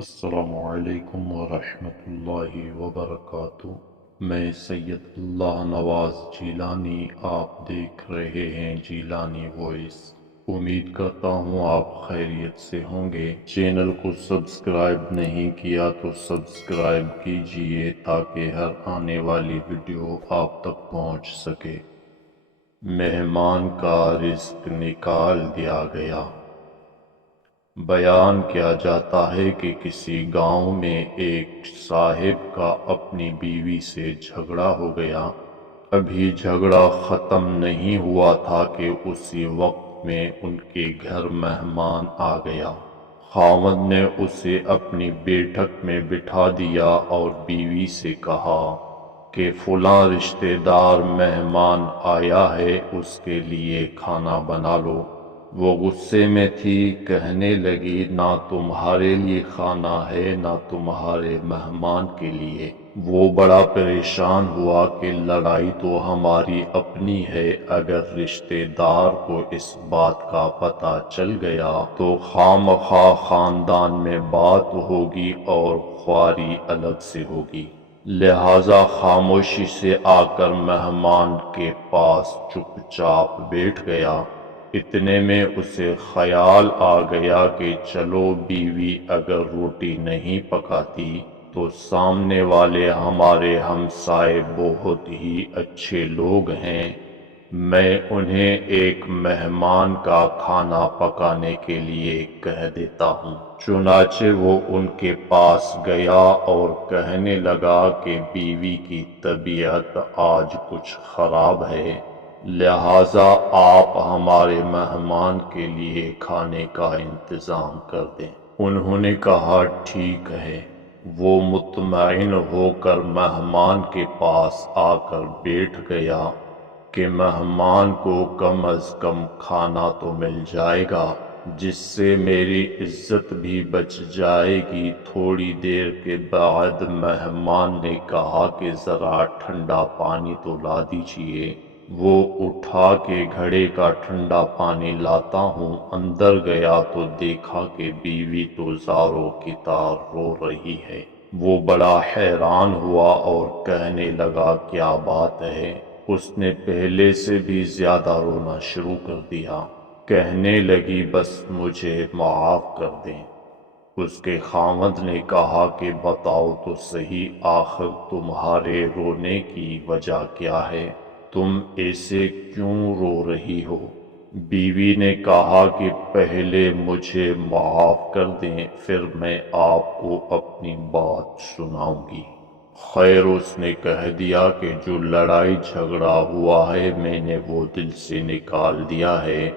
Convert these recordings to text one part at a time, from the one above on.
السلام علیکم ورحمۃ اللہ وبرکاتہ۔ میں سید اللہ نواز جیلانی، آپ دیکھ رہے ہیں جیلانی وائس۔ امید کرتا ہوں آپ خیریت سے ہوں گے۔ چینل کو سبسکرائب نہیں کیا تو سبسکرائب کیجئے تاکہ ہر آنے والی ویڈیو آپ تک پہنچ سکے۔ مہمان کا رزق نکال دیا گیا۔ بیان کیا جاتا ہے کہ کسی گاؤں میں ایک صاحب کا اپنی بیوی سے جھگڑا ہو گیا۔ ابھی جھگڑا ختم نہیں ہوا تھا کہ اسی وقت میں ان کے گھر مہمان آ گیا۔ خاوند نے اسے اپنی بیٹھک میں بٹھا دیا اور بیوی سے کہا کہ فلاں رشتہ دار مہمان آیا ہے، اس کے لیے کھانا بنا لو۔ وہ غصے میں تھی، کہنے لگی نہ تمہارے لیے کھانا ہے نہ تمہارے مہمان کے لیے۔ وہ بڑا پریشان ہوا کہ لڑائی تو ہماری اپنی ہے، اگر رشتہ دار کو اس بات کا پتہ چل گیا تو خواہ خاندان میں بات ہوگی اور خواری الگ سے ہوگی۔ لہذا خاموشی سے آ کر مہمان کے پاس چپ چاپ بیٹھ گیا۔ اتنے میں اسے خیال آ گیا کہ چلو بیوی اگر روٹی نہیں پکاتی تو سامنے والے ہمارے ہمسائے بہت ہی اچھے لوگ ہیں، میں انہیں ایک مہمان کا کھانا پکانے کے لیے کہہ دیتا ہوں۔ چنانچہ وہ ان کے پاس گیا اور کہنے لگا کہ بیوی کی طبیعت آج کچھ خراب ہے، لہذا آپ ہمارے مہمان کے لیے کھانے کا انتظام کر دیں۔ انہوں نے کہا ٹھیک ہے۔ وہ مطمئن ہو کر مہمان کے پاس آ کر بیٹھ گیا کہ مہمان کو کم از کم کھانا تو مل جائے گا، جس سے میری عزت بھی بچ جائے گی۔ تھوڑی دیر کے بعد مہمان نے کہا کہ ذرا ٹھنڈا پانی تو لا دیجیے۔ وہ اٹھا کے گھڑے کا ٹھنڈا پانی لاتا ہوں، اندر گیا تو دیکھا کہ بیوی تو زاروں کی طرح رو رہی ہے۔ وہ بڑا حیران ہوا اور کہنے لگا کیا بات ہے؟ اس نے پہلے سے بھی زیادہ رونا شروع کر دیا۔ کہنے لگی بس مجھے معاف کر دیں۔ اس کے خاوند نے کہا کہ بتاؤ تو صحیح، آخر تمہارے رونے کی وجہ کیا ہے؟ تم ایسے کیوں رو رہی ہو؟ بیوی نے کہا کہ پہلے مجھے معاف کر دیں، پھر میں آپ کو اپنی بات سناؤں گی۔ خیر، اس نے کہہ دیا کہ جو لڑائی جھگڑا ہوا ہے میں نے وہ دل سے نکال دیا ہے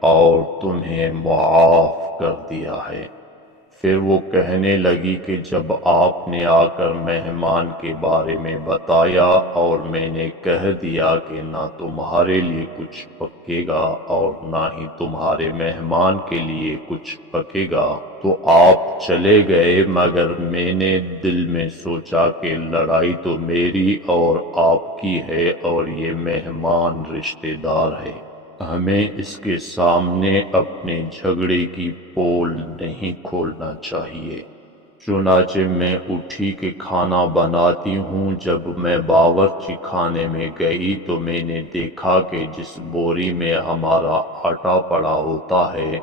اور تمہیں معاف کر دیا ہے۔ پھر وہ کہنے لگی کہ جب آپ نے آ کر مہمان کے بارے میں بتایا اور میں نے کہہ دیا کہ نہ تمہارے لیے کچھ پکے گا اور نہ ہی تمہارے مہمان کے لیے کچھ پکے گا تو آپ چلے گئے، مگر میں نے دل میں سوچا کہ لڑائی تو میری اور آپ کی ہے اور یہ مہمان رشتہ دار ہے، ہمیں اس کے سامنے اپنے جھگڑے کی پول نہیں کھولنا چاہیے۔ چنانچہ میں اٹھی کہ کھانا بناتی ہوں۔ جب میں باورچی خانے میں گئی تو میں نے دیکھا کہ جس بوری میں ہمارا آٹا پڑا ہوتا ہے،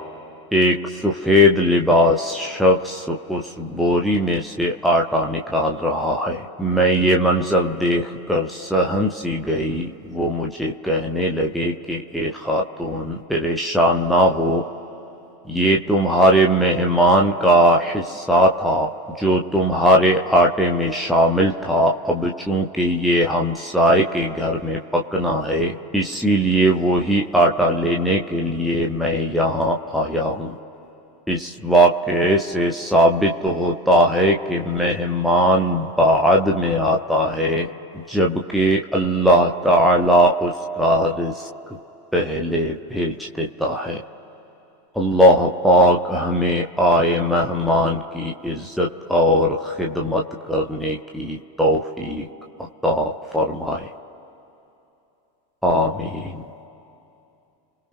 ایک سفید لباس شخص اس بوری میں سے آٹا نکال رہا ہے۔ میں یہ منظر دیکھ کر سہم سی گئی۔ وہ مجھے کہنے لگے کہ اے خاتون، پریشان نہ ہو، یہ تمہارے مہمان کا حصہ تھا جو تمہارے آٹے میں شامل تھا۔ اب چونکہ یہ ہمسائے کے گھر میں پکنا ہے، اسی لیے وہی آٹا لینے کے لیے میں یہاں آیا ہوں۔ اس واقعے سے ثابت ہوتا ہے کہ مہمان بعد میں آتا ہے، جبکہ اللہ تعالی اس کا رزق پہلے بھیج دیتا ہے۔ اللہ پاک ہمیں آئے مہمان کی عزت اور خدمت کرنے کی توفیق عطا فرمائے۔ آمین۔